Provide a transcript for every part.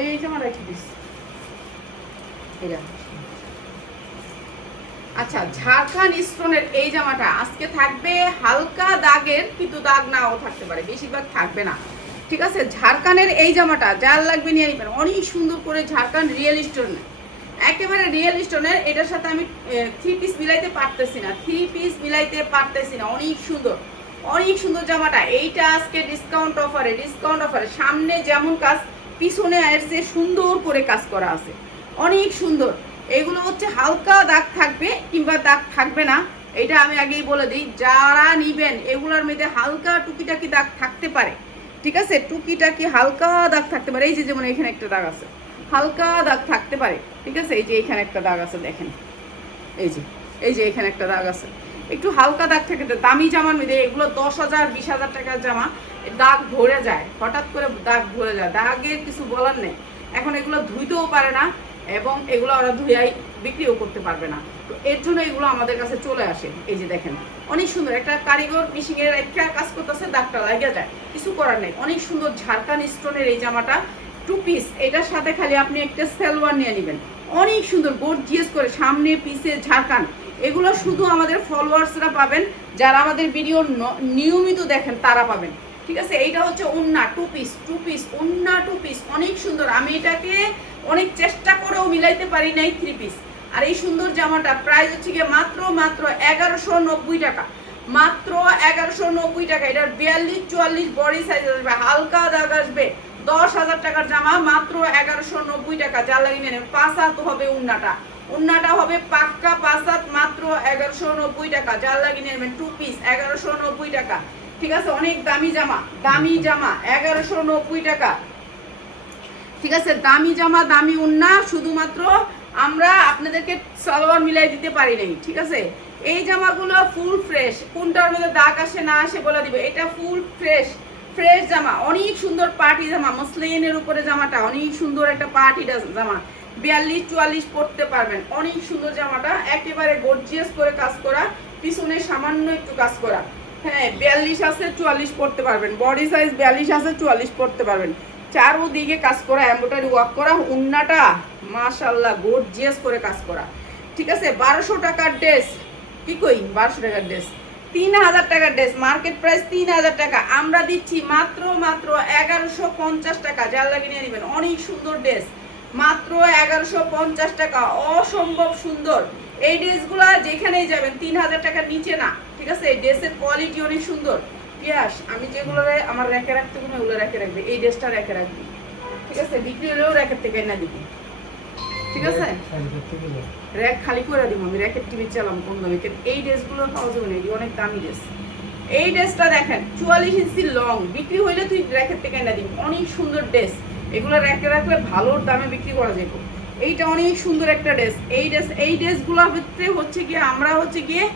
এই যে আমার রেখে দিস এটা। আচ্ছা, ঝাড়খান্ড স্টোনের এই জামাটা আজকে থাকবে হালকা দাগের, কিন্তু দাগ নাও থাকতে পারে, বেশিরভাগ থাকবে না, ঠিক আছে। ঝাড়খান্ডের এই জামাটা যার লাগবে নিয়ে নিবেন, অনেক সুন্দর করে ঝাড়খান্ড রিয়েল স্টোনের, একেবারে রিয়েল স্টোনের। এটার সাথে আমি 3 পিস মিলাইতে পারতেছি না, 3 পিস মিলাইতে পারতেছি না, অনেক সুন্দর, অনেক সুন্দর জামাটা। এইটা আজকে ডিসকাউন্ট অফারে, ডিসকাউন্ট অফারে সামনে যেমন কাজ পিছনে এসে সুন্দর করে কাজ করা আছে, অনেক সুন্দর। এগুলো হচ্ছে হালকা দাগ থাকবে কিংবা দাগ থাকবে না, এটা আমি আগেই বলে দিই। যারা নিবেন এগুলোর মধ্যে হালকা টুকিটাকি দাগ থাকতে পারে, ঠিক আছে, টুকিটাকি হালকা দাগ থাকতে পারে। এই যে যেমন এখানে একটা দাগ আছে, হালকা দাগ থাকতে পারে, ঠিক আছে। এই যে এখানে একটা দাগ আছে দেখেন, এই যে এখানে একটা দাগ আছে, একটু হালকা দাগ থাকে। দামি জামার মধ্যে এগুলো 10,000 20,000 টাকার জামা, দাগ ভরে যায়, হঠাৎ করে দাগ ভরে যায়, দাগের কিছু বলার নেই। এখন এগুলো ধুইতেও পারে না এবং এগুলো ওরা ধুয়াই বিক্রিও করতে পারবে না, তো এর জন্য এগুলো আমাদের কাছে চলে আসে। এই যে দেখেন অনেক সুন্দর, একটা কারিগর মিশিংয়ের একটা কাজ করতেছে, দাগটা লাগে যায়, কিছু করার নেই। অনেক সুন্দর ঝাড়খান্ড স্টোনের এই জামাটা 2 পিস, এটার সাথে খালি আপনি একটা সালোয়ার নিয়ে নেবেন, অনেক সুন্দর গর্জিয়াস করে সামনে পিসে ঝাড়খান্ড। এগুলো শুধু আমাদের ফলোয়ার্সরা পাবেন, যারা আমাদের ভিডিও নিয়মিত দেখেন তারা পাবেন, ঠিক আছে। এইটা হচ্ছে ওন্না 2 পিস, 2 পিস ওন্না 2 পিস, অনেক সুন্দর। আমি এটাকে অনেক চেষ্টা করেও মিলাইতে পারি নাই 3 পিস। আর এই সুন্দর জামাটা প্রাইস হচ্ছে গিয়ে মাত্র 1190 টাকা, মাত্র 1190 টাকা। এটার 42-44 বডি সাইজ আসবে, হালকা দাগ আসবে, 10,000 টাকার জামা মাত্র 1190 টাকা। যা লাগিয়ে নেবেন, 5 হাত হবে উন্নাটা, উন্নাটা হবে পাক্কা 5 হাত, মাত্র 1190 টাকা। যা লাগিয়ে নেবেন 2 পিস 1190 টাকা, ঠিক আছে। অনেক দামি জামা, দামি জামা 1190 টাকা, ঠিক আছে। দামি জামা দামি উন্না, শুধুমাত্র আমরা আপনাদেরকে সালোয়ার মিলাই দিতে পারি নাই, ঠিক আছে। এই জামাগুলো ফুল ফ্রেশ, কোনটার মধ্যে দাগ আসে না আসে বলে দিবে। এটা ফুল ফ্রেশ, ফ্রেশ জামা, অনেক সুন্দর পার্টি জামা, মসলিনের উপরে জামাটা অনেক সুন্দর একটা পার্টি জামা, 42-44 পরতে পারবেন, অনেক সুন্দর জামাটা, একেবারে গর্জিয়াস করে কাজ করা, পিছনে সামান্য একটু কাজ করা। হ্যাঁ, 42 আছে 44 পরতে পারবেন, বডি সাইজ 42 আছে 44 পরতে পারবেন। চারোদিকে কাজ করা, এমব্রয়ডারি ওয়ার্ক করা, উন্নাটা মাশাআল্লাহ গর্জিয়াস করে কাজ করা, ঠিক আছে। 1200 টাকার ড্রেস, কি কই 1200 টাকার ড্রেস, 3000 টাকার ড্রেস, মার্কেট প্রাইস 3000 টাকা, আমরা দিচ্ছি মাত্র 1150 টাকা। যার লাগে নিয়ে নেবেন, অনেক সুন্দর ড্রেস, মাত্র 1150 টাকা, অসম্ভব সুন্দর। এই ড্রেসগুলো যেখানেই যাবেন 3000 টাকার নিচে না, ঠিক আছে। এই ড্রেসের কোয়ালিটি অনেক সুন্দর। পিয়াস আমি যেগুলো আমার র্যাকে রাখতে কোনো ওগুলো র্যাকে রাখবে, এই ড্রেসটা র্যাকে রাখবি, ঠিক আছে। বিক্রি হলেও র্যাকের থেকে না দিবি, ঠিক আছে। র্যাক খালি করে দিব আমি, র্যাকের টিভি চালাম কোন দামে। এই ড্রেসগুলো পাওয়া যাবে না, অনেক দামি ড্রেস। এই ড্রেসটা দেখেন 44 ইঞ্চি লং, বিক্রি হইলে তুই র্যাকের থেকে না দিবি, অনেক সুন্দর ড্রেস। এগুলো র্যাকে রাখলে ভালো দামে বিক্রি করা যাবে। এইটা অনেক সুন্দর একটা ড্রেস। এই ড্রেসগুলোর ভিতরে হচ্ছে গিয়ে আমরা হচ্ছে গিয়ে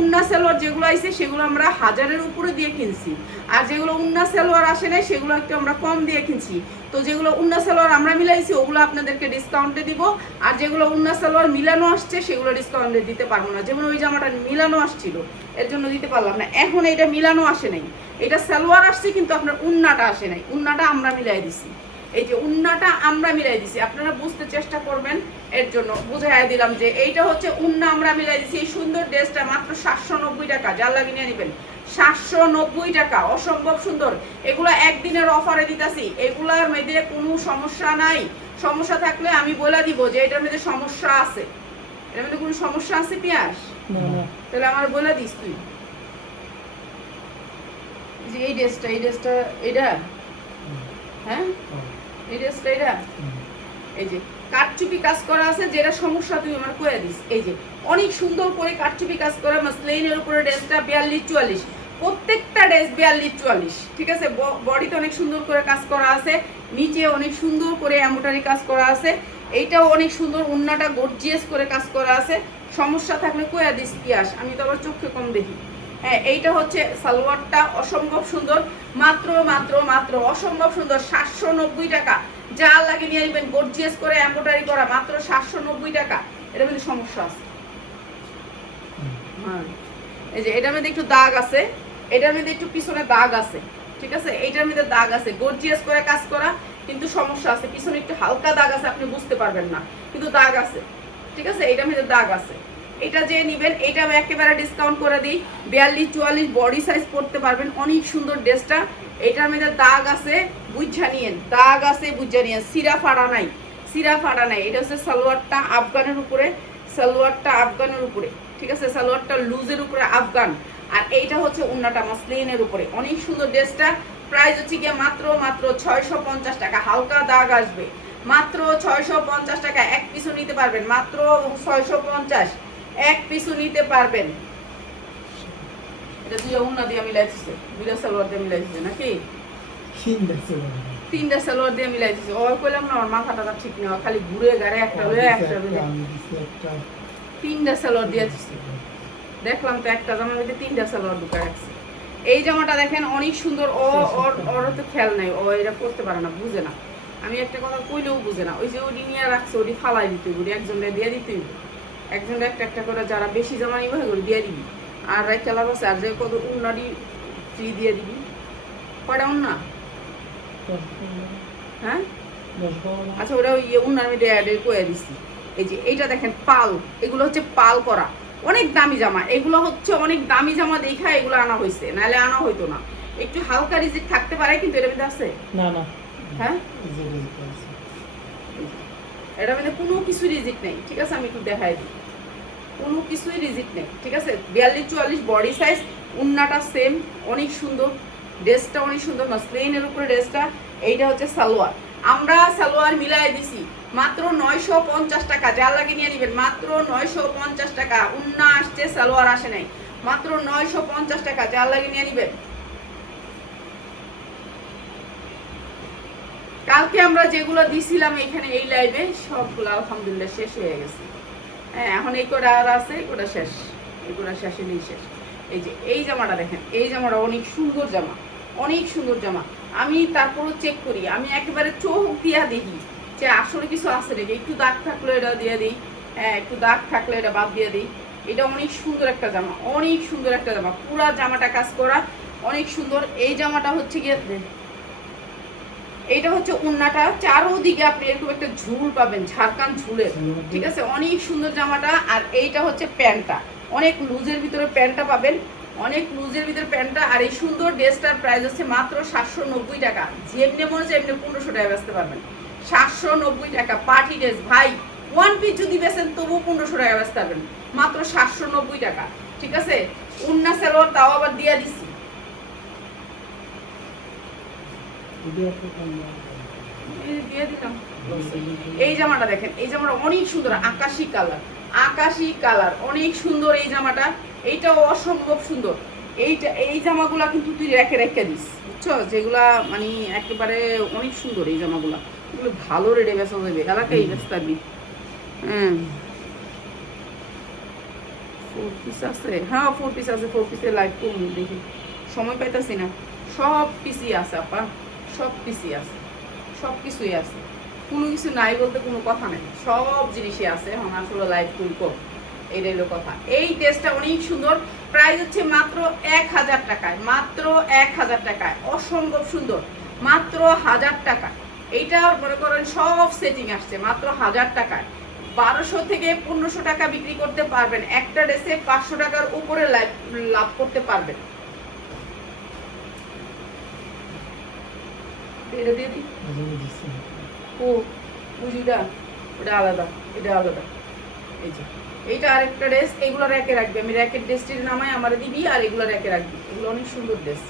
উন্না সালোয়ার যেগুলো আইছে সেগুলো আমরা 1000-এর উপরে দিয়ে কিনছি, আর যেগুলো উন্না সালোয়ার আসে নাই সেগুলো একটু আমরা কম দিয়ে কিনছি। তো যেগুলো উন্না সালোয়ার আমরা মিলাইছি ওগুলো আপনাদেরকে ডিসকাউন্টে দিব, আর যেগুলো উন্না সালোয়ার মিলানো আসছে সেগুলো ডিসকাউন্টে দিতে পারবো না। যেমন ওই জামাটা মিলানো আসছিল, এর জন্য দিতে পারলাম না। এখন এটা মিলানো আসে নাই, এটা সালোয়ার আসছে কিন্তু আপনার উন্নাটা আসে নাই, উন্নাটা আমরা মিলাই দিছি। এই যে উন্নাটা আমরা মিলাই দিছি, আপনারা বুঝতে চেষ্টা করবেন, এর জন্য বুঝাই দিলাম যে এইটা হচ্ছে উন্না আমরা মিলাই দিছি। এই সুন্দর ড্রেসটা মাত্র 790 টাকা, যার লাগিয়ে নিয়ে নেবেন 790 টাকা, অসম্ভব সুন্দর। এগুলো একদিনের অফারে দিতেছি, এগুলার মধ্যে কোনো সমস্যা নাই। সমস্যা থাকলে আমি বলে দিব যে এটার মধ্যে সমস্যা আছে, এটার মধ্যে কোনো সমস্যা আছে পিয়াস, তাহলে আমার বলে দিস তুই। যে এই ড্রেসটা এটা, হ্যাঁ এই ড্রেসটা এটা, এই যে কাটচুপি কাজ করা আছে, যেটা সমস্যা তুই আমার কয়ে দিস। এই যে অনেক সুন্দর করে কাটচুপি কাজ করা মসলিনের উপরে ড্রেসটা 42-44, প্রত্যেকটা ড্রেস 42-44, ঠিক আছে। বডিতে অনেক সুন্দর করে কাজ করা আছে, নিচে অনেক সুন্দর করে এমব্রয়ডারি কাজ করা আছে, এইটাও অনেক সুন্দর, উন্নাটা গর্জিয়াস করে কাজ করা আছে। সমস্যা থাকলে কয়ে দিস পিয়াস, আমি তো আবার চোখে কম দেখি। হ্যাঁ, এইটা হচ্ছে সালোয়ারটা, অসম্ভব সুন্দর, মাত্র অসম্ভব সুন্দর, 790 টাকা। যা লাগে নিয়ে আসবেন, গর্জিয়াস করে এমব্রয়ডারি করা, মাত্র 790 টাকা। এটার মধ্যে সমস্যা আছে, হ্যাঁ এই যে এটার মধ্যে একটু দাগ আছে, এটার মধ্যে একটু পিছনে দাগ আছে, ঠিক আছে, এইটার মধ্যে দাগ আছে, গর্জিয়াস করে কাজ করা, কিন্তু সমস্যা আছে, পিছনে একটু হালকা দাগ আছে, আপনি বুঝতে পারবেন না, কিন্তু দাগ আছে। ঠিক আছে, এইটার মধ্যে দাগ আছে। এটা যে নিবেন এটা আমি একেবারে ডিসকাউন্ট করে দিই, 42-44 বডি সাইজ পরতে পারবেন। অনেক সুন্দর ড্রেসটা। এটার মধ্যে দাগ আছে, বুঝা নিয়েন, দাগ আছে বুঝা নিয়েন, সিরা ফাড়া নাই, সিরা ফাড়া নাই। এটা হচ্ছে সালোয়ারটা আফগানের উপরে, সালোয়ারটা আফগানের উপরে, ঠিক আছে, সালোয়ারটা লুজের উপরে আফগান, আর এইটা হচ্ছে ওন্নাটা মাসলিনের উপরে। অনেক সুন্দর ড্রেসটা। প্রাইস হচ্ছে গিয়ে মাত্র 650 টাকা। হালকা দাগ আসবে, মাত্র 650 টাকা। এক পিসও নিতে পারবেন, মাত্র 650, এক পিসও নিতে পারবেন। এটা দুইটা ওন্না দিয়ে মিলাইছে, দুইটা সালোয়ার দিয়ে মিলাইছে নাকি, তিনটা সালোয়ার দিয়ে মিলাইছে। ও কইলাম না, আমার মাথাটা ঠিক না, খালি ঘুরে গাড়ে একটা লয়ে একটা লয়ে, তিনটা সালোয়ার দিয়েছে। দেখলাম তো একটা জামার মধ্যে তিনটা সালোয়ার ঢুকা রাখছে। এই জামাটা দেখেন অনেক সুন্দর। ওর তো খেয়াল নাই, ও এটা করতে পারে না, বুঝে না। আমি একটা কথা কইলেও বুঝে না। ওই যে ওটি নিয়ে রাখছে, ওটি ফালাই দিতে ওটি একজনটা দিয়ে দিতে, একজনটা একটা একটা করে, যারা বেশি জামা নিবে ওগুলো দিয়ে দিবি, আর রাইখা লাভ আছে। আর যে কত উন্নাটি ফ্রি দিয়ে দিবি। কয়টা উন্না? হ্যাঁ, আচ্ছা, ওটা ওই উন্নার মধ্যে অ্যাড করে দিচ্ছি। এই যে এইটা দেখেন পাল, এগুলো হচ্ছে পাল করা, অনেক দামি জামা। এগুলো হচ্ছে অনেক দামি জামা দেখা এগুলো আনা হয়েছে, নাহলে আনা হইতো না। একটু হালকা রিজিক থাকতে পারে, কিন্তু এটার মধ্যে আছে না না, হ্যাঁ, এটার মধ্যে কোনো কিছু রিজিক নেই। ঠিক আছে, আমি একটু দেখাই দিই, কোনো কিছুই রিজিক নেই। ঠিক আছে, 42-44 বডি সাইজ, উন্নাটা সেম, অনেক সুন্দর ড্রেসটা, অনেক সুন্দর মাসলিনের উপরে ড্রেসটা। এইটা হচ্ছে সালোয়ার, আমরা সালোয়ার মিলাই দিছি মাত্র 950 টাকা। যার লাগে নিয়ে নেবেন, মাত্র 950 টাকা। উন্না আসছে, সালোয়ার আসে নাই, মাত্র 950 টাকা। যার লাগে নিয়ে নেবেন। কালকে আমরা যেগুলো দিছিলাম এখানে এই লাইভে, সবগুলো আলহামদুলিল্লাহ শেষ হয়ে গেছে। হ্যাঁ, এখন এই কটা আর আছে, এই কটা শেষ, এই কটা শেষ হলেই শেষ। এই যে এই জামাটা দেখেন, এই জামাটা অনেক সুন্দর জামা, অনেক সুন্দর জামা। আমি তারপরও চেক করি, আমি একেবারে চোখ দিয়া দেখি যে আসলে কিছু আছে নাকি। একটু দাগ থাকলে এটা দিয়ে দিই, হ্যাঁ, একটু দাগ থাকলে এটা বাদ দিয়ে দিই। এটা অনেক সুন্দর একটা জামা, অনেক সুন্দর একটা জামা, পুরা জামাটা কাজ করা, অনেক সুন্দর। এই জামাটা হচ্ছে গিয়ে, এইটা হচ্ছে উন্নাটা, চারোদিকে আপনি এরকম একটা ঝুল পাবেন, ঝাড়খান ঝুলের। ঠিক আছে, অনেক সুন্দর জামাটা। আর এইটা হচ্ছে প্যান্টটা, অনেক লুজের ভিতরে প্যান্টটা পাবেন, অনেক লুজের ভিতরে প্যান্টটা। আর এই সুন্দর ড্রেসটার প্রাইস হচ্ছে মাত্র 790 টাকা। যেমনি মনে হচ্ছে এমনি 1500 টাকা বেচতে পারবেন। 790 টাকা পার্টি ড্রেস ভাই, ওয়ান পিস যদি বেচেন তবু 1500 টাকা বেচতে পারবেন, মাত্র 790 টাকা। ঠিক আছে, উন্না সালোয়ার তাও আবার দিয়ে দিছি। এই জামাটা দেখেন, এই জামাটা অনেক সুন্দর, আকাশি কালার, আকাশি কালার, অনেক সুন্দর এই জামাটা। এইটাও অসম্ভব সুন্দর। এইটা, এই জামাগুলা কিন্তু তুই রেখে রেখে দিস, বুঝছো, যেগুলা মানে একেবারে অনেক সুন্দর এই জামাগুলা। এগুলো ভালো রেটে বেচা যাবে, এলাকায় বেচতে পারবি। হ্যাঁ, 4 পিস আছে, হ্যাঁ 4 পিস আছে। 4 পিসের লাইভ কম দেখি, সময় পাইতেছি না। সব পিসই আছে আপা, সব পিসই আছে, সব কিছুই আছে, কোনো কিছু নাই বলতে কোনো কথা নেই, সব জিনিসই আছে। এখন আসলে লাইভ তুই কর, এইটাই হলো কথা। এই ড্রেসটা অনেক সুন্দর, প্রাইস হচ্ছে মাত্র 1000 টাকায়, মাত্র 1000 টাকায়, অসম্ভব সুন্দর, মাত্র 1000 টাকা। এইটা মনে করেন সব সেটিং আসছে মাত্র 1000 টাকায়। 1200 থেকে 1500 টাকা বিক্রি করতে পারবেন, একটা ড্রেসে 500 টাকার উপরে লাভ করতে পারবেন। এটা দিয়ে দিই, ও বুঝিটা, ওটা আলাদা, এটা আলাদা। এই যে এইটা আরেকটা ড্রেস, এগুলো র্যাকে রাখবি, আমি র্যাকের ড্রেসটির নামায় আমার দিবি, আর এগুলো র্যাকে রাখবি। এগুলো অনেক সুন্দর ড্রেস,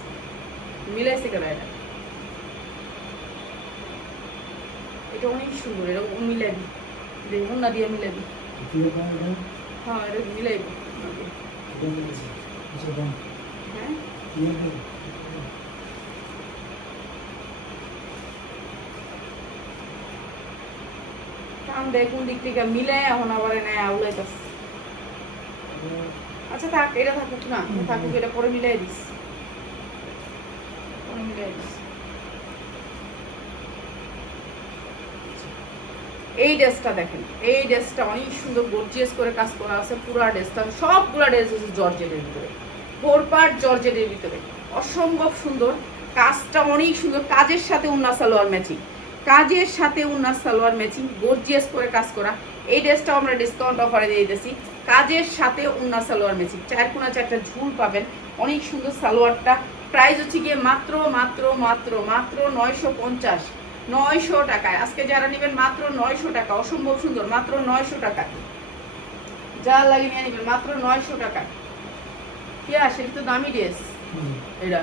মিলাইছে কেন এটা, এটা অনেক সুন্দর, এটা মিলাবি, দেখুন না দিয়ে মিলাবি। হ্যাঁ, এটা মিলাইবি। হ্যাঁ, কাম দেখুন দিক থেকে মিলে এখন আবার নেয় আউলাইতেছে। আচ্ছা থাক, এটা থাকুক না, থাকুক, এটা পরে মিলাই দিস, পরে মিলাই দিস। এই ড্রেসটা দেখেন, এই ড্রেসটা অনেক সুন্দর গর্জিয়াস করে কাজ করা আছে। পুরা ড্রেসটা, সবগুলা ড্রেস হচ্ছে জর্জেটের ভিতরে, 4 পার্ট জর্জেটের ভিতরে, অসম্ভব সুন্দর। কাজটা অনেক সুন্দর, কাজের সাথে উন্না সালোয়ার ম্যাচিং, কাজের সাথে উন্না সালোয়ার ম্যাচিং, গর্জিয়াস করে কাজ করা। এই ড্রেসটাও আমরা ডিসকাউন্ট অফারে দিয়ে দিতেছি, কাজের সাথে উন্না সালোয়ার ম্যাচিং, 4 কোনা 4টা ঝুল পাবেন, অনেক সুন্দর সালোয়ারটা। প্রাইস হচ্ছে গিয়ে মাত্র মাত্র মাত্র মাত্র 950 টাকায়। আজকে যারা নেবেন মাত্র 900 টাকা, অসম্ভব সুন্দর, মাত্র 900 টাকা। যা লাগে নিয়ে নেবেন মাত্র 900 টাকা। কি আসে তো দামি ড্রেস এটা,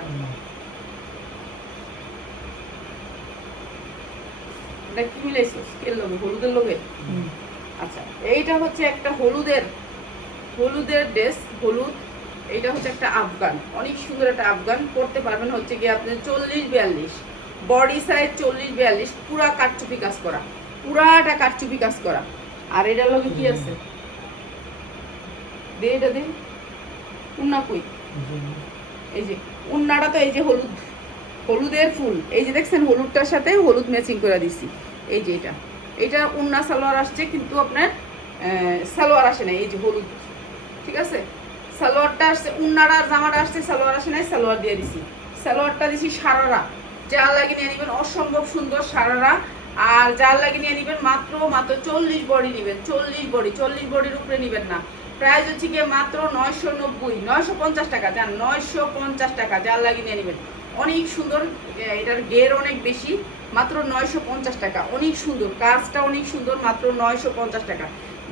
কি মিলাইছো স্কেল লগে, হলুদের লগে? আচ্ছা, এইটা হচ্ছে একটা হলুদের ড্রেস, হলুদ। এইটা হচ্ছে একটা আফগান, অনেক সুন্দর একটা আফগান। পড়তে পারবেন হচ্ছে গিয়ে আপনি 40-42, বডি সাইজ 40-42, পুরা কাটচুপি কাজ করা, পুরাটা কাটচুপি কাজ করা। আর এটার লগে কি আছে দে, এটা দে উন্না কই, এই যে উন্নাটা তো এই যে হলুদের ফুল, এই যে দেখছেন হলুদটার সাথে হলুদ ম্যাচিং করে দিছি। এই যে এটা উন্না সালোয়ার আসছে, কিন্তু আপনার সালোয়ার আসে না, এই যে হলুদ, ঠিক আছে? সালোয়ারটা আসছে, উন্নাটা আর জামাটা আসছে, সালোয়ার আসে নাই, সালোয়ার দিয়ে দিছি। সালোয়ারটা দিছি সারারা, যা লাগে নিয়ে নেবেন, অসম্ভব সুন্দর সারারা। আর যার লাগে নিয়ে নেবেন মাত্র 40 বডি নেবেন, 40 বডির উপরে নেবেন না। প্রাইস হচ্ছে গিয়ে মাত্র 950 টাকা, যান 950 টাকা, যার লাগে নিয়ে নেবেন। অনেক সুন্দর, এটার গের অনেক বেশি, মাত্র 950 টাকা, অনেক সুন্দর কাজটা, অনেক সুন্দর, মাত্র 950 টাকা,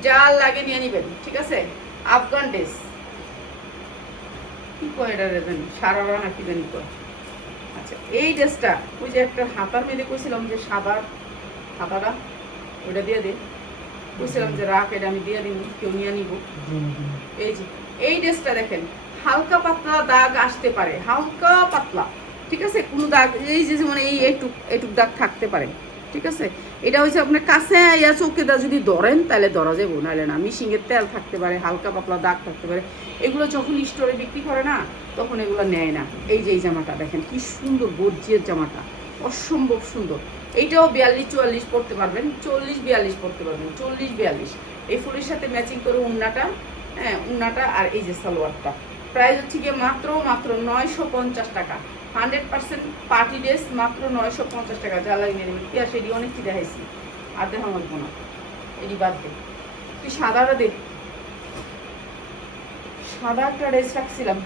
যার লাগে নিয়ে নেবেন, ঠিক আছে? আফগান ড্রেস কি কয় এটা জানি, সারারা নাকি জানি কয়। আচ্ছা, এই ড্রেসটা ওই যে একটা হাতার মেয়েদের কইছিলাম যে সাদা হাতাটা, ওইটা দিয়ে দে, বলছিলাম যে রাখ, এটা আমি দিয়ে দিই, কেউ নিয়ে নিব। এই যে এই ড্রেসটা দেখেন, হালকা পাতলা দাগ আসতে পারে, হালকা পাতলা, ঠিক আছে? কোনো দাগ, এই যে মানে এই এইটুক দাগ থাকতে পারে, ঠিক আছে? এটা হচ্ছে আপনার কাছে ইয়া চোখে দা যদি ধরেন তাহলে ধরা যাবো, নাহলে না। মিশিংয়ের তেল থাকতে পারে, হালকা পাতলা দাগ থাকতে পারে, এগুলো যখন স্টোরে বিক্রি করে না তখন এগুলো নেয় না। এই যে এই জামাটা দেখেন কি সুন্দর, গর্জিয়ার জামাটা, অসম্ভব সুন্দর। এইটাও 42-44 পড়তে পারবেন, 40-42 পড়তে পারবেন, 40-42। এই ফুলের সাথে ম্যাচিং করে উন্নাটা, হ্যাঁ উন্নাটা, আর এই যে সালোয়ারটা। প্রাইস হচ্ছে গিয়ে মাত্র 950 টাকা, 100% পার্টি ড্রেস, মাত্র 950 টাকা, যা লাগিয়ে নেবেন। কি আসে, এটি অনেক কি দেখাইছি, আর দেখা লাগবো না, এটি বাদ দে। তুই সাদাটা দে, সাদা একটা ড্রেস রাখছিলাম,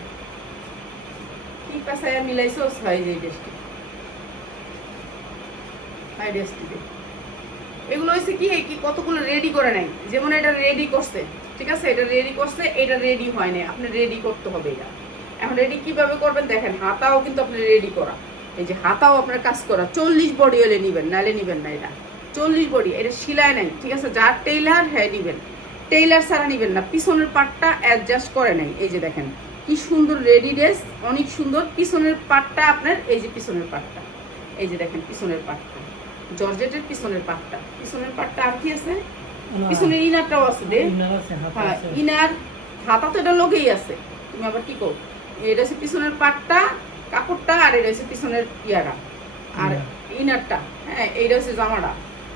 কি পেশায় মিলাইছো হয় যে ড্রেসটি, হাই ড্রেসটি দে। এগুলো হচ্ছে কি কতগুলো রেডি করে নাই, যেমন এটা রেডি করছে, ঠিক আছে? এটা রেডি করছে, এটা রেডি হয় নাই, আপনি রেডি করতে হবে। এটা এখন রেডি কিভাবে করবেন দেখেন, হাতাও কিন্তু আপনি রেডি করা, এই যে হাতাও আপনার কাজ করা, 40 বডি হলে নিবেন, নাহলে নিবেন না। এটা 40 বডি, এটা সিলাই নাই, ঠিক আছে? যার টেইলার হ্যাঁ নিবেন, টেইলার ছাড়া নিবেন না। পিছনের পাটটা অ্যাডজাস্ট করে নাই, এই যে দেখেন কি সুন্দর রেডি ড্রেস, অনেক সুন্দর। পিছনের পাটটা আপনার, এই যে পিছনের পাটটা, এই যে দেখেন পিছনের পাটটা, জর্জেটের পিছনের পাটটা আর কি আছে, পিছনের ইনারটাও আছে দে, হ্যাঁ ইনার হাতা তো এটা লগেই আছে। তুমি আবার কি করো, এটা হচ্ছে পিছনের পাটটা, কাপড়টা, আর এটা হচ্ছে পিছনের ইয়ারা, আর ইনারটা, হ্যাঁ এইটা হচ্ছে জামাটা,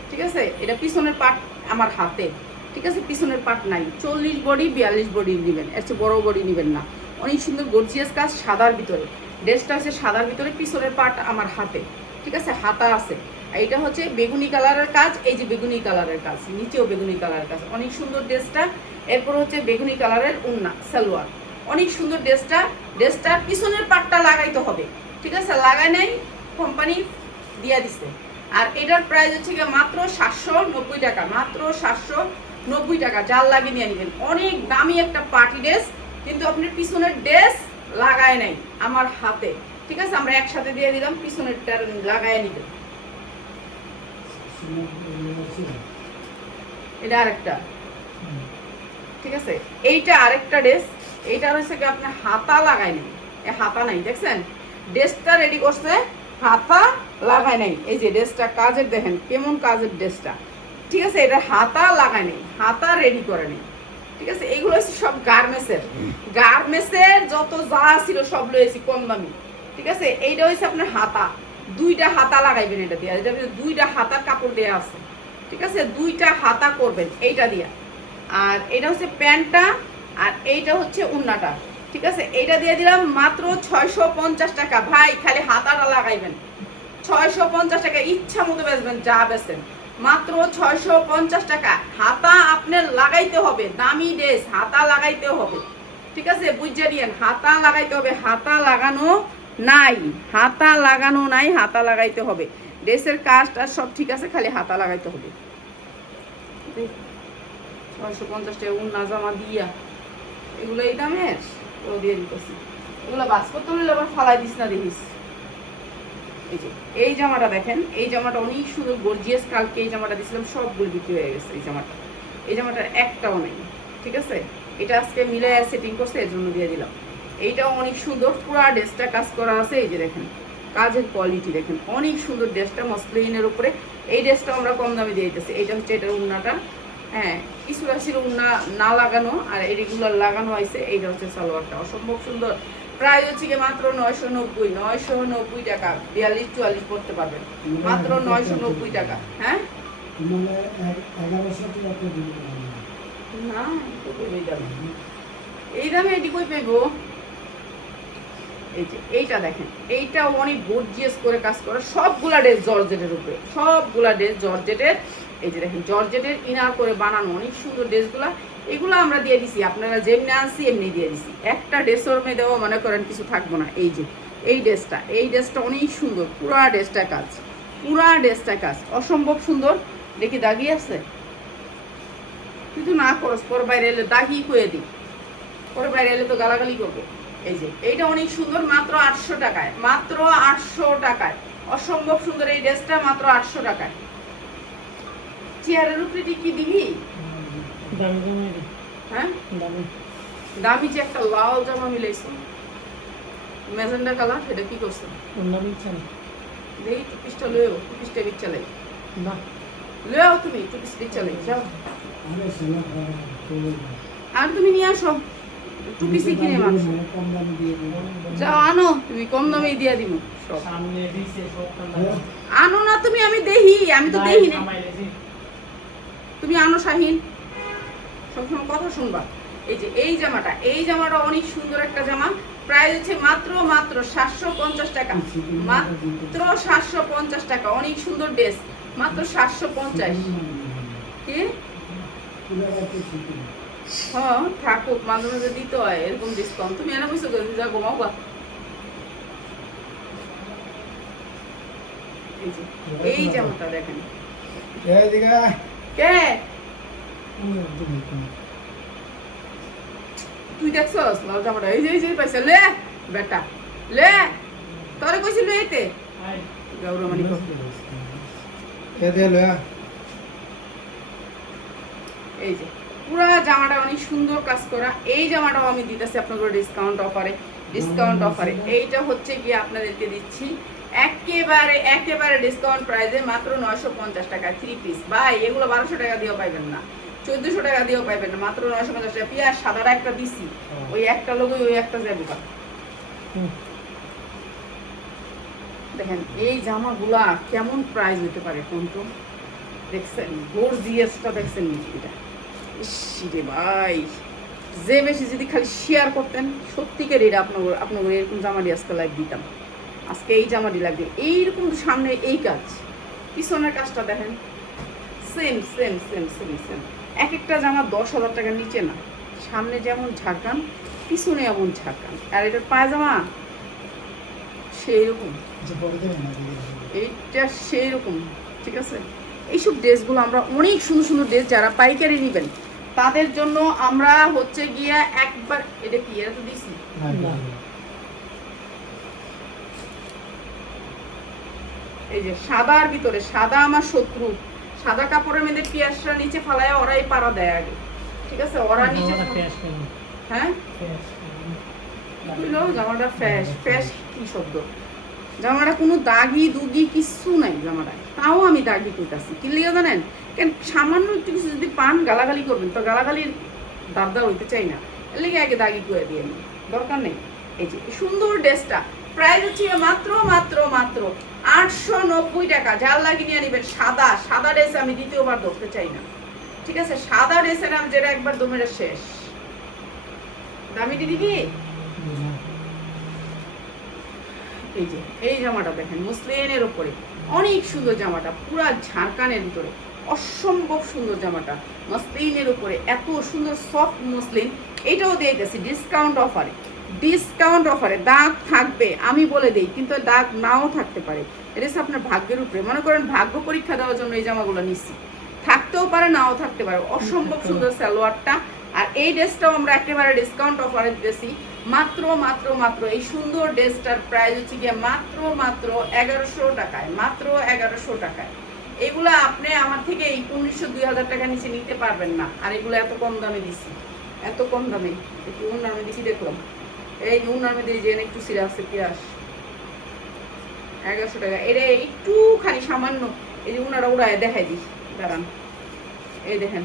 ঠিক আছে? এটা পিছনের পাট আমার হাতে, ঠিক আছে? পিছনের পাট নাই। 40 বডি 42 বডি নেবেন, এর চেয়ে বড় বডি নেবেন না। অনেক সুন্দর গর্জিয়াস কাজ, সাদার ভিতরে, ড্রেসটা হচ্ছে সাদার ভিতরে, পিছনের পাট আমার হাতে, ঠিক আছে? হাতা আছে। এটা হচ্ছে বেগুনি কালারের কাজ, এই যে বেগুনি কালারের কাজ, নিচেও বেগুনি কালারের কাজ, অনেক সুন্দর ড্রেসটা। এরপর হচ্ছে বেগুনি কালারের উন্না সালোয়ার, অনেক সুন্দর ড্রেসটা পিছনের পাটটা লাগাইতে হবে, ঠিক আছে? লাগাই নাই, কোম্পানি দিয়া দিছে। আর এটার প্রাইস হচ্ছে গিয়ে মাত্র 790 টাকা, মাত্র 790 টাকা, যার লাগে নিয়ে নেবেন। অনেক দামি একটা পার্টি ড্রেস, কিন্তু আপনার পিছনের ড্রেস লাগায় নাই আমার হাতে, ঠিক আছে? আমরা একসাথে দিয়ে দিলাম, পিছনেরটা লাগায় নিবেন। এটা আরেকটা, ঠিক আছে? এইটা আরেকটা ড্রেস, এইটা হচ্ছে কি আপনার হাতা লাগায় নাই, হাতা নাই, দেখছেন? ড্রেসটা রেডি করছে, হাতা লাগায় নাই। এই যে ড্রেসটা কাজের দেখেন কেমন কাজের ড্রেসটা, ঠিক আছে? এটা হাতা লাগায় নাই, হাতা রেডি করে নেই, ঠিক আছে? এইগুলো হচ্ছে সব গার্মেন্টসের যত যা ছিল সব লয়েছি কম দামি, ঠিক আছে? এইটা হচ্ছে আপনার হাতা, 2টা হাতা লাগাইবেন এটা দিয়ে, এটা 2টা হাতার কাপড় দেওয়া আছে, ঠিক আছে? 2টা হাতা করবেন এইটা দিয়া। আর এটা হচ্ছে প্যান্টটা, আর এইটা হচ্ছে উন্নাটা, ঠিক আছে, এইটা দিয়ে দিলাম মাত্র 650 টাকা। ভাই খালি হাতাটা লাগাইবেন, 650 টাকা ইচ্ছা মতো বেচবেন, যা বেচেন মাত্র 650 টাকা। হাতা আপনার লাগাইতে হবে, দামি ড্রেস হাতা লাগাইতে হবে, ঠিক আছে, বুঝে নিয়েন, হাতা লাগাইতে হবে। হাতা লাগানো নাই, হাতা লাগানো নাই, হাতা লাগাইতে হবে। ড্রেসের কাজটা সব ঠিক আছে, খালি হাতা লাগাইতে হবে। 650 টাকা উন্না জামা দিয়া এগুলো এই দামের ও দিয়ে দিতেছি। এগুলো বাস করতে হলে আবার ফালাই দিস না, দেখিস। এই যে এই জামাটা দেখেন, এই জামাটা অনেক সুন্দর গর্জিয়াস। কালকে এই জামাটা দিয়েছিলাম, সবগুলো বিক্রি হয়ে গেছে। এই জামাটার একটাও নেই, ঠিক আছে। এটা আজকে মিলে সেটিং করছে, এর জন্য দিয়ে দিলাম। এইটাও অনেক সুন্দর, পুরা ড্রেসটা কাজ করা আছে। এই যে দেখেন কাজের কোয়ালিটি দেখেন, অনেক সুন্দর ড্রেসটা, মসলিনের উপরে। এই ড্রেসটা আমরা কম দামে দিয়ে দিতেছি। এইটা হচ্ছে এটার উন্নাটা, হ্যাঁ, কিছুটা ছিল উন্না না লাগানো, আর এই রেগুলার লাগানো হয়েছে। এইটা হচ্ছে সালোয়ারটা, অসম্ভব সুন্দর। প্রাইস হচ্ছে কি মাত্র 990 টাকা। 42-44 পড়তে পারবেন মাত্র 990 টাকা। হ্যাঁ না, এই দামে এটি কই পাইবো? এই যে এইটা দেখেন, এইটা অনেক গর্জিয়াস করে কাজ করা, সবগুলা ড্রেস জর্জেটের উপরে, সবগুলা ড্রেস জর্জেটের। এই যে দেখেন জর্জেটের ইনার করে বানানো অনেক সুন্দর ড্রেসগুলা। এগুলো আমরা দিয়ে দিছি, আপনারা যেমনি আনছি এমনি দিয়ে দিছি। একটা ড্রেসের মধ্যেও মনে করেন কিছু থাকবো না। এই যে এই ড্রেসটা অনেক সুন্দর, পুরা ড্রেসটা কাজ, অসম্ভব সুন্দর। দেখি দাগি আছে, কিন্তু না করস, পরে বাইরে এলে দাগি কয়ে দিই, পরে বাইরে এলে তো গালাগালি করবো। এই যে এইটা অনেক সুন্দর, মাত্র 800 টাকায়, মাত্র 800 টাকায়, অসম্ভব সুন্দর এই ড্রেসটা, মাত্র 800 টাকায়। চেয়ারের উপরে কি দিবি? হ্যাঁ দামি যে একটা লাল জামা মিলাইছো, ম্যাজেন্ডা কালার, সেটা কি করছো? দেখি টুপিসটা লয়েও, টুপিসটা বিচ্ছা লাই না, লয়েও তুমি টুপিস বিচ্ছা লাই যাও, আর তুমি নিয়ে আসো টুপিসি কিনে মানছো, যাও আনো, তুমি কম দামে দিয়ে দিব সব। আনো না তুমি, আমি দেখি, আমি তো দেখি না, তুমি আনো শাহিন, সবসময় কথা শুনবা। এই যে এই জামাটা অনেক সুন্দর একটা জামা। প্রাইস হচ্ছে মাত্র 750 টাকা, মাত্র 750 টাকা। অনেক সুন্দর ড্রেস, মাত্র 750। কি হ্যাঁ থাকুক, মাঝে মাঝে দিতে হয় এরকম ডিসকাউন্ট। তুমি এনে বুঝতে করছি, যা ঘুমাও বা। এই জামাটা দেখেন, কে তুই দেখছস লাল জামাটা? এই যে পাইছে, লে বেটা লে, তোরে কইছিল এইতে গৌরমানি এই যে পুরা জামাটা অনেক সুন্দর কাজ করা। এই জামাটাও আমি দিতেছি আপনাদের ডিসকাউন্ট অফারে। এইটা হচ্ছে গিয়ে আপনাদেরকে দিচ্ছি একেবারে ডিসকাউন্ট প্রাইসে, মাত্র 950 টাকা 3 পিস। ভাই এগুলো 1200 টাকা দিয়েও পাইবেন না, 1400 টাকা দিয়েও পাইবেন না, মাত্র 950 টাকা। পিয়ার সাদাটা একটা দিছি, ওই একটা লোগো, ওই একটা যাবে। দেখেন এই জামাগুলা কেমন প্রাইস হতে পারে কোন তো, দেখছেন গর্জিয়াসটা, দেখছেন এটা রে ভাই। যে বেশি যদি খালি শেয়ার করতেন, সত্যিকার এটা আপনার এরকম জামাটি আজকে লাইভ দিতাম। আজকে এই জামাটি লাগবে এইরকম, সামনে এই কাজ, পিছনের কাজটা দেখেন সেম। এক একটা জামা 10,000 টাকার নিচে না, সামনে যেমন ঝাড়কান, পিছনে এমন ঝাড়কান। আর এটার পায়জামা সেই রকম, এইটা সেই রকম, ঠিক আছে। এইসব ড্রেসগুলো আমরা অনেক সুন্দর ড্রেস, যারা পাইকারি নেবেন তাদের জন্য আমরা হচ্ছে গিয়া একবার, এটা কি এটা তো দিছি, এই যে সাদার ভিতরে, সাদা আমার শত্রু, সাদা কাপড়ের মধ্যে পিয়াসটা নিচে ফালায়, ওরাই পাড়া দেয় আগে, ঠিক আছে, ওরা নিচে। হ্যাঁ জামাটা ফ্যাশ কি শব্দ, জামাটা কোনো দাগি দুগি কিচ্ছু নাই জামাটা, তাও আমি দাগি করতেছি কি লিগে জানেন? কেন সামান্য একটু কিছু যদি পান গালাগালি করবেন, তো গালাগালির দাবদার হইতে চাই না, এর লেগে আগে দাগি করে দিয়ে নি, দরকার নেই। এই যে সুন্দর ড্রেসটা প্রাইস হচ্ছে মাত্র 890 টাকা। যার লাগিয়ে নিয়ে নেবেন, সাদা ড্রেস আমি দ্বিতীয়বার ধরতে চাই না, ঠিক আছে। সাদা ড্রেসের নাম যেটা একবার দমের শেষ, দামিটি দিবি এই যে এই জামাটা দেখেন মসলিনের উপরে অনেক সুন্দর জামাটা, পুরা ঝাড়খানের ভিতরে অসম্ভব সুন্দর জামাটা মসলিনের উপরে এত সুন্দর সফট মসলিন। এটাও দিয়ে গেছি ডিসকাউন্ট অফারে। দাগ থাকবে আমি বলে দিই, কিন্তু দাগ নাও থাকতে পারে, এটা হচ্ছে আপনার ভাগ্যের উপরে। মনে করেন ভাগ্য পরীক্ষা দেওয়ার জন্য এই জামাগুলো নিচ্ছি, থাকতেও পারে নাও থাকতে পারে। অসম্ভব সুন্দর সালোয়ারটা। আর এই ড্রেসটাও আমরা একেবারে ডিসকাউন্ট অফারে দিতেছি মাত্র মাত্র মাত্র এই সুন্দর ড্রেসটার প্রাইস হচ্ছে গিয়ে মাত্র 1100 টাকায়, মাত্র 1100 টাকায়। এগুলো আপনি আমার থেকে এই 1900-2000 টাকা নিচে নিতে পারবেন না। আর এগুলো এত কম দামে দিচ্ছি, এত কম দামে। একটু উন্নার মধ্যে কি দেখলাম, এই উন্নার মধ্যে যে একটু সিরা আছে পিয়াস 1100 টাকা। এটা একটুখানি সামান্য এই যে উনারা উড়ায় দেখাই দিই, দাঁড়ান। এই দেখেন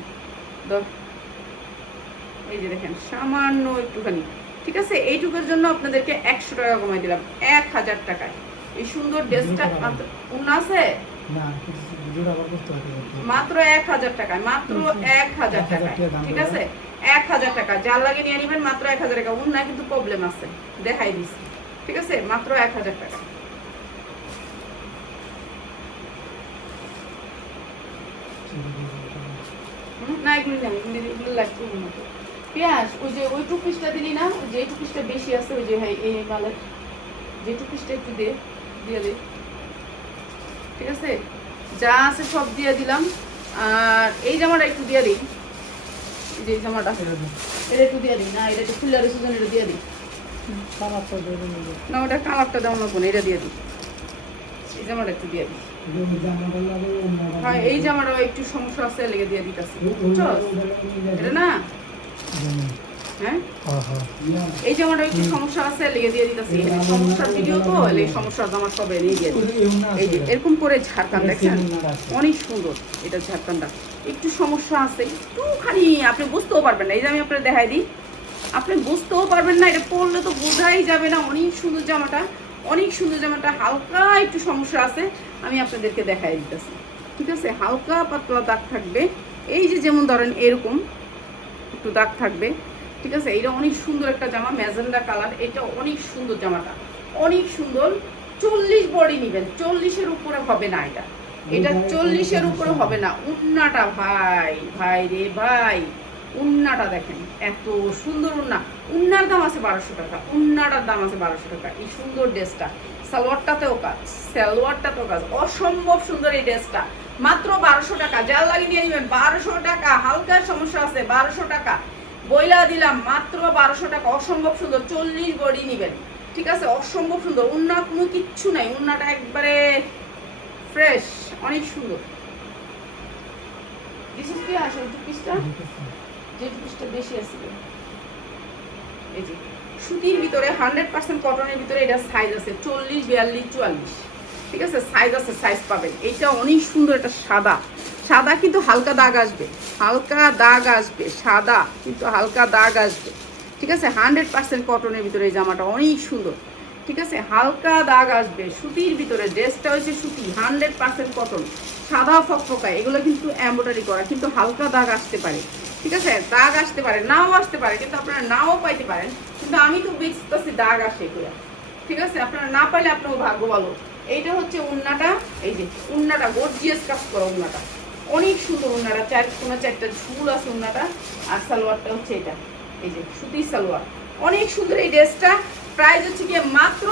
এই যে দেখেন সামান্য একটুখানি, ঠিক আছে। এইটুকুর জন্য আপনাদেরকে 100 টাকা কমাই দিলাম 1000 টাকায়। এই সুন্দর ড্রেসটা উন্না আছে মাত্র 1000 টাকায়, মাত্র 1000 টাকায়, ঠিক আছে। 1000 টাকা যার লাগে নিয়ে নিবেন, মাত্র 1000 টাকা। উন্না কিন্তু প্রবলেম আছে, দেখাই দিচ্ছি, ঠিক আছে। মাত্র 1000 টাকা। না এগুলি না, এগুলো লাগবে উন্নত পেঁয়াজ। ওই যে ওই টু পিসটা দিলি না, ওই যে টু পিসটা বেশি আছে, ওই যে ভাই এই মালের যে টু পিসটা একটু দিয়ে দে, ঠিক আছে। যা আছে সব দিয়ে দিলাম। আর এই জামাটা একটু দিয়ে দিই, যে জামাটা এটা একটু দিয়ে দিই না, এটা একটু ফুলার সুজন, এটা দিয়ে দিই না, ওটা কালারটা দেওয়া না, এটা দিয়ে দিই। এই জামাটা একটু দিয়ে দিই। হ্যাঁ এই জামাটাও একটু সমস্যা আছে, লেগে দিয়ে দিতেছি, এটা না। হ্যাঁ এই জামাটা একটু সমস্যা আছে, লেগে দিয়ে দিতেছি। সমস্যার ভিডিও তো এই সমস্যার জামা সব এড়িয়ে দিয়ে দিই। এই যে এরকম করে ঝাড়খান দেখছেন, অনেক সুন্দর। এটা ঝাড়খানটা একটু সমস্যা আছে, একটুখানি আপনি বুঝতেও পারবেন না। এই যে আমি আপনার দেখাই দিই, আপনি বুঝতেও পারবেন না, এটা পরলে তো বোঝাই যাবে না। অনেক সুন্দর জামাটা, অনেক সুন্দর জামাটা। হালকা একটু সমস্যা আছে, আমি আপনাদেরকে দেখাই দিতেছি, ঠিক আছে। হালকা পাতলা দাগ থাকবে, এই যে যেমন ধরেন এরকম একটু দাগ থাকবে, ঠিক আছে। এটা অনেক সুন্দর একটা জামা, ম্যাজেন্ডা কালার। এটা অনেক সুন্দর জামাটা, অনেক সুন্দর। 40 বডি নিবেন, 40-এর উপরে হবে না। এটা 40-এর উপরে হবে না। উন্নাটা ভাই ভাই রে ভাই, উন্নাটা দেখেন এত সুন্দর উন্না। উন্নার দাম আছে 1200 টাকা, উন্নাটার দাম আছে 1200 টাকা। এই সুন্দর ড্রেসটা, সালোয়ারটাতেও কাজ, অসম্ভব সুন্দর এই ড্রেসটা মাত্র 1200 টাকা। যার লাগে নিয়ে নেবেন 1200 টাকা। হালকা সমস্যা আছে 1200 টাকা বইলা দিলাম, মাত্র 1200 টাকা। অসম্ভব সুন্দর, 40 বডি নিবেন, ঠিক আছে। অসম্ভব সুন্দর উন্না, কোনো কিচ্ছু নাই। উন্নাটা একবারে ফ্রেশ, অনেক সুন্দর। বিশেষ করে আসলে টু পিসটা, যে টু পিসটা বেশি আছে, এই যে সুতির ভিতরে 100% কটনের ভিতরে। এটা সাইজ আছে 40, 42, 44, ঠিক আছে। সাইজ আছে, সাইজ পাবেন। এইটা অনেক সুন্দর। এটা সাদা কিন্তু হালকা দাগ আসবে, সাদা কিন্তু হালকা দাগ আসবে, ঠিক আছে। 100% কটনের ভিতরে এই জামাটা অনেক সুন্দর, ঠিক আছে। হালকা দাগ আসবে সুতির ভিতরে। ড্রেসটা হচ্ছে সুতি, 100% কটন, সাদা ফকফকা। এগুলো কিন্তু এমব্রয়ডারি করা, কিন্তু হালকা দাগ আসতে পারে, ঠিক আছে। দাগ আসতে পারে, নাও আসতে পারে, কিন্তু আপনারা নাও পাইতে পারেন। কিন্তু আমি তো বুঝতেছি দাগ আসে এগুলো, ঠিক আছে। আপনারা না পাইলে আপনার ভাগ্য ভালো। এইটা হচ্ছে উন্নাটা, এই যে উন্নাটা গর্জিয়াস কাজ করা উন্নাটা, অনেক সুন্দর উন্নাটা। 4 ঝুল আছে উন্নাটা। আর সালোয়ারটা হচ্ছে এটা, এই যে সুতির সালোয়ার, অনেক সুন্দর। এই ড্রেসটা প্রাইস হচ্ছে গিয়ে মাত্র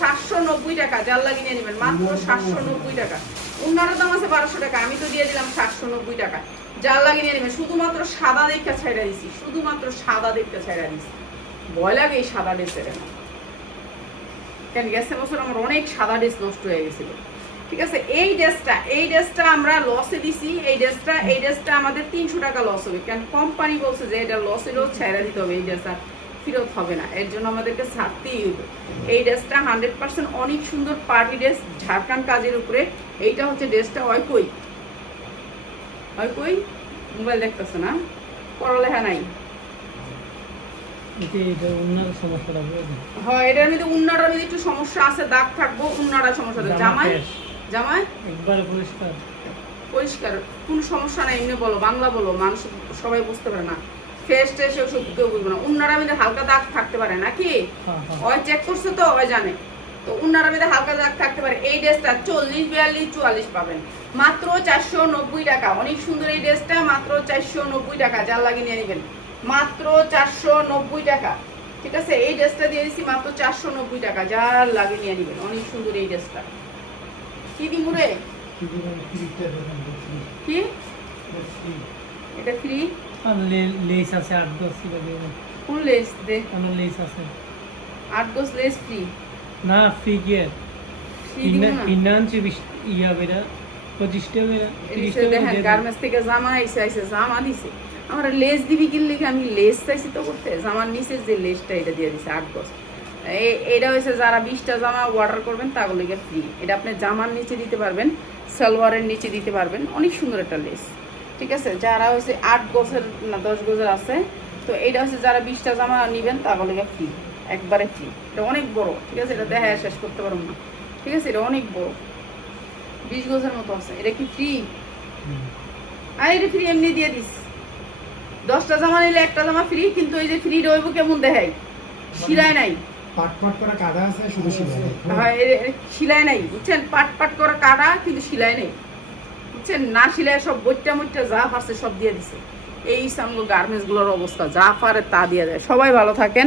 790 টাকা। যার লাগিয়ে নিয়ে নেবেন মাত্র 790 টাকা। উন্নাটার দাম আছে 1200 টাকা, আমি তো দিয়ে দিলাম 790 টাকা। যার লাগিয়ে নিয়ে নেবেন। শুধুমাত্র সাদা দেখা ছাইড়া দিছি, ভয় লাগে এই সাদা ড্রেসের। কেন গেছে বছর আমার অনেক সাদা ড্রেস নষ্ট হয়ে গেছিল, ঠিক আছে। এই ড্রেসটা আমরা লসে দিছি। এই ড্রেসটা আমাদের 300 টাকা লস হবে, কারণ কোম্পানি বলছে যে এটা লস হলেও ছাইড়া দিতে হবে, এই ড্রেসটা ফেরত হবে না, এর জন্য আমাদেরকে ছাড়তেই হবে। এই ড্রেসটা 100% অনেক সুন্দর পার্টি ড্রেস, ঝাড়খান্ড কাজের উপরে। এইটা হচ্ছে ড্রেসটা। হয় কই মোবাইল দেখতেছে না, পড়ালেখা নাই। হয় এটার মধ্যে উন্নাটার মধ্যে একটু সমস্যা আছে, দাগ থাকবো, উন্নাটার সমস্যা আছে। জামাই একবারে পরিষ্কার, কোনো সমস্যা নাই। এমনি বলো, বাংলা বলো, মানুষ সবাই বুঝতে পারে না। ফেস টেস সব কেউ বুঝবে না। উন্নাটার মধ্যে হালকা দাগ থাকতে পারে নাকি, ওই চেক করছে তো, ওই জানে। তো উন্নার মধ্যে হালকা দাগ থাকতে পারে। এই ড্রেসটা 40, 42, 44 পাবেন মাত্র 490 টাকা। অনেক সুন্দর এই ড্রেসটা, মাত্র 490 টাকা। যার লাগে নিয়ে নেবেন মাত্র 490 টাকা। ঠিক আছে, এই ড্রেসটা দিয়ে দিচ্ছি মাত্র 490 টাকা। যার লাগে নিয়ে নেবেন, অনেক সুন্দর এই ড্রেসটা। কি দিব রে? কি এটা ফ্রি? লেস আছে 8-10 টাকা। কোন লেস দে? কোন লেস আছে? 8-10 লেস ফ্রি না ফ্রি কি আর ফ্রি দিব না। ইনানচি ইয়া বেরা 25 টাকা বেরা 30 টাকা দেখেন গার্মেন্টস থেকে জামা আইছে জামা দিছে। আমার লেস দিবি কি লিখে আমি লেস চাইছি তো করতে, জামার নিচে যে লেসটা এটা দিয়ে দিছে 8-10। এটা হয়েছে যারা 20টা জামা অর্ডার করবেন তাগুলোকে ফ্রি। এটা আপনি জামার নিচে দিতে পারবেন, সালোয়ারের নিচে দিতে পারবেন। অনেক সুন্দর একটা লেস। ঠিক আছে, যারা হচ্ছে 8 গজের না 10 গজের আছে, তো এইটা হচ্ছে যারা 20টা জামা নেবেন তাগুলোকে ফ্রি, একবারে ফ্রি। এটা অনেক বড়। ঠিক আছে, এটা দেখা শেষ করতে পারবো না। ঠিক আছে, এটা অনেক বড়, 20 গজের মতো আছে। এটা কি ফ্রি? আর এটা ফ্রি এমনি দিয়ে দিস। 10টা জামা নিলে একটা জামা ফ্রি, কিন্তু এই যে ফ্রি রইব কেমন দেখাই, সিলাই নাই। পাট পাট করা কাদা আছে, শুধু সিলাই। হ্যাঁ, সিলাই নাই, বুঝছেন? পাট পাট করে কাটা, কিন্তু সিলাই নেই, বুঝছেন? না সিলাই, সব বইটা মইটা যা পারছে সব দিয়ে দিছে। এই সামগুলো গার্মেন্টস গুলোর অবস্থা, যা পারে তা দিয়ে দেয়। সবাই ভালো থাকেন।